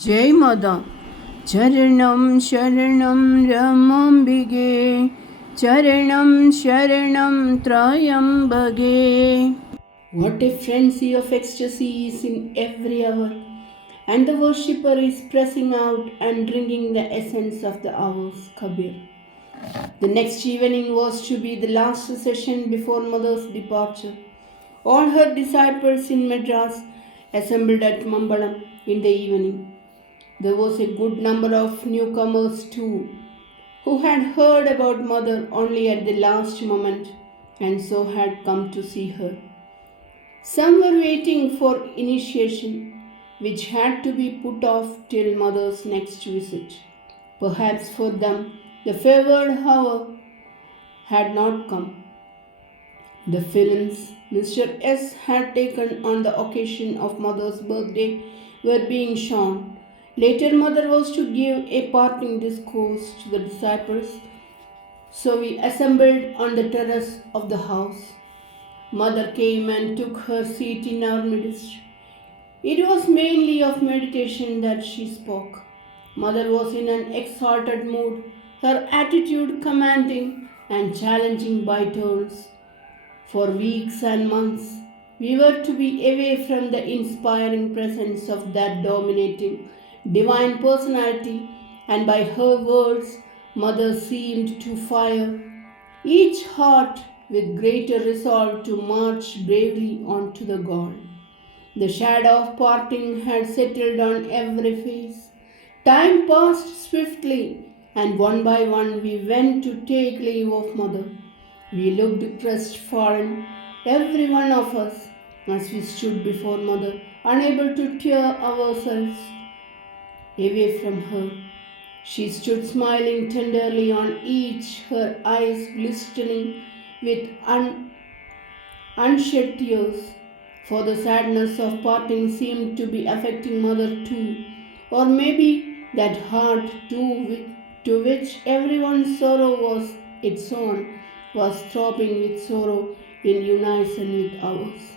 Jai Mother. Charanam Sharanam Ramambige. Charanam Sharanam Trayambage. What a frenzy of ecstasy is in every hour, and the worshipper is pressing out and drinking the essence of the hours, Kabir. The next evening was to be the last session before Mother's departure. All her disciples in Madras assembled at Mambalam in the evening. There was a good number of newcomers too, who had heard about Mother only at the last moment and so had come to see her. Some were waiting for initiation, which had to be put off till Mother's next visit. Perhaps for them the favored hour had not come. The films Mr. S had taken on the occasion of Mother's birthday were being shown. Later, Mother was to give a parting discourse to the disciples, so we assembled on the terrace of the house. Mother came and took her seat in our midst. It was mainly of meditation that she spoke. Mother was in an exalted mood, her attitude commanding and challenging by turns. For weeks and months, we were to be away from the inspiring presence of that dominating, divine personality, and by her words, Mother seemed to fire each heart with greater resolve to march bravely on to the goal. The shadow of parting had settled on every face. Time passed swiftly, and one by one we went to take leave of Mother. We looked crestfallen, every one of us, as we stood before Mother, unable to tear ourselves away from her. She stood smiling tenderly on each, her eyes glistening with unshed tears, for the sadness of parting seemed to be affecting Mother too, or maybe that heart too, to which everyone's sorrow was its own, was throbbing with sorrow in unison with ours.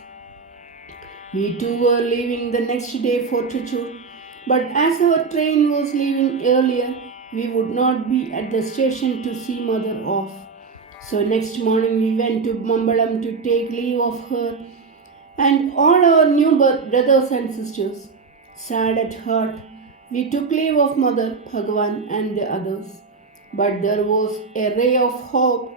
We too were leaving the next day for Trichy, but as our train was leaving earlier, we would not be at the station to see Mother off. So next morning we went to Mambalam to take leave of her and all our new brothers and sisters. Sad at heart, we took leave of Mother, Bhagawan and the others. But there was a ray of hope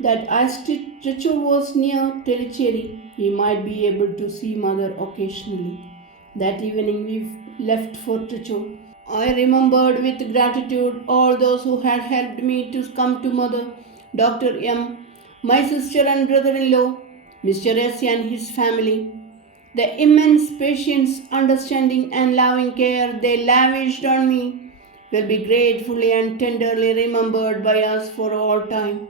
that as Trichy was near Tellicherry, we might be able to see Mother occasionally. That evening we left for Trichy. I remembered with gratitude all those who had helped me to come to Mother, Dr. M, my sister and brother-in-law, Mr. S and his family. The immense patience, understanding and loving care they lavished on me will be gratefully and tenderly remembered by us for all time.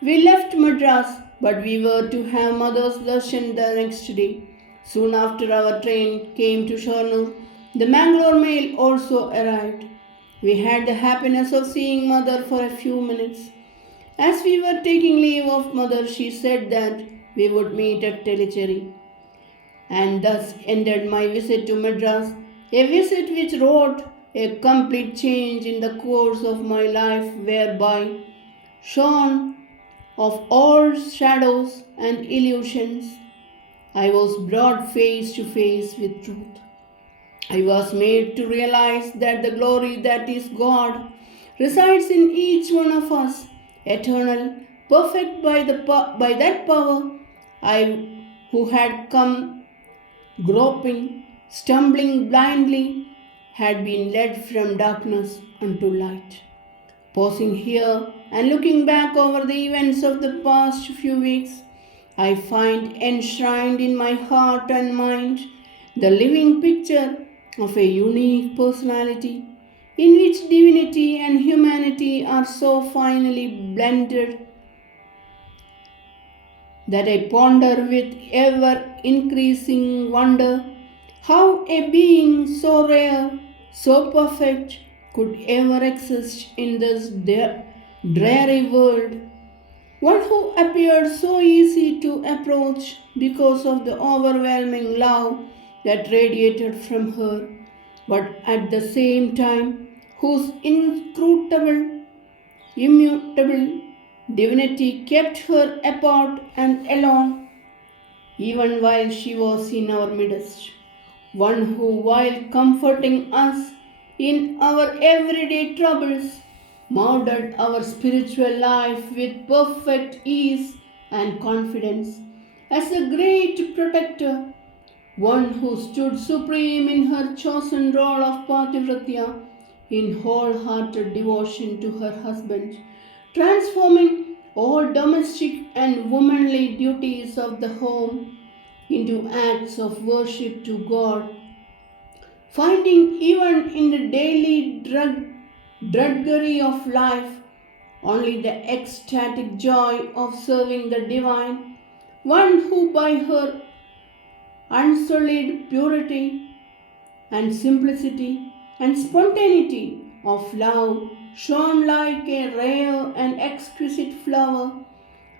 We left Madras, but we were to have Mother's darshan the next day. Soon after our train came to Shornur, the Mangalore mail also arrived. We had the happiness of seeing Mother for a few minutes. As we were taking leave of Mother, she said that we would meet at Tellicherry. And thus ended my visit to Madras, a visit which wrought a complete change in the course of my life, whereby, shorn of all shadows and illusions, I was brought face to face with truth. I was made to realize that the glory that is God resides in each one of us, eternal, perfect by that power. I who had come groping, stumbling blindly, had been led from darkness unto light. Pausing here and looking back over the events of the past few weeks, I find enshrined in my heart and mind the living picture of a unique personality in which divinity and humanity are so finely blended that I ponder with ever increasing wonder how a being so rare, so perfect, could ever exist in this dreary world. One who appeared so easy to approach because of the overwhelming love that radiated from her, but at the same time, whose inscrutable, immutable divinity kept her apart and alone, even while she was in our midst. One who, while comforting us in our everyday troubles, modeled our spiritual life with perfect ease and confidence as a great protector, one who stood supreme in her chosen role of Pathivratha in wholehearted devotion to her husband, transforming all domestic and womanly duties of the home into acts of worship to God, finding even in the daily drudgery of life only the ecstatic joy of serving the divine, one who by her unsullied purity and simplicity and spontaneity of love shone like a rare and exquisite flower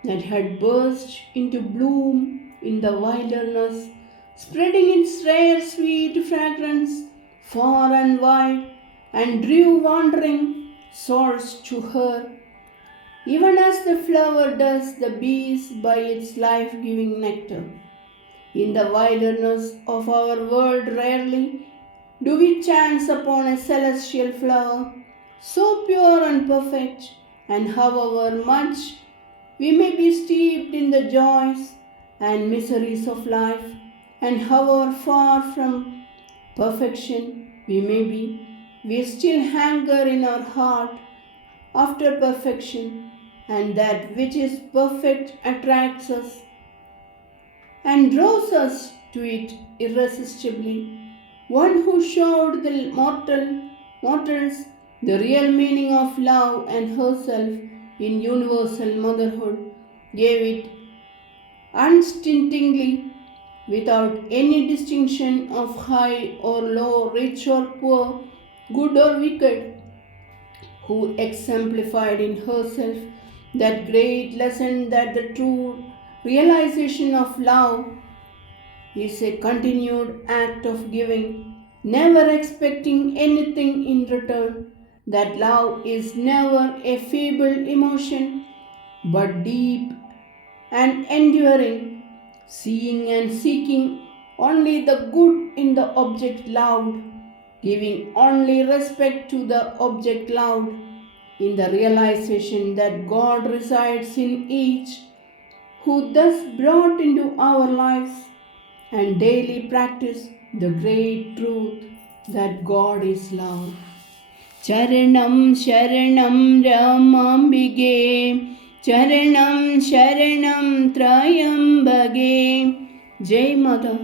that had burst into bloom in the wilderness, spreading its rare sweet fragrance far and wide, and drew wandering souls to her, even as the flower does the bees by its life-giving nectar. In the wilderness of our world, rarely do we chance upon a celestial flower so pure and perfect, and however much we may be steeped in the joys and miseries of life, and however far from perfection we may be, we still hunger in our heart after perfection, and that which is perfect attracts us and draws us to it irresistibly. One who showed the mortals the real meaning of love and herself in universal motherhood, gave it unstintingly, without any distinction of high or low, rich or poor, good or wicked, who exemplified in herself that great lesson that the true realization of love is a continued act of giving, never expecting anything in return, that love is never a feeble emotion, but deep and enduring, seeing and seeking only the good in the object loved, giving only respect to the object loved, in the realization that God resides in each, who thus brought into our lives and daily practice the great truth that God is love. Charanam Sharanam Ramambige, Charanam Sharanam Trayambage. Jai Mother.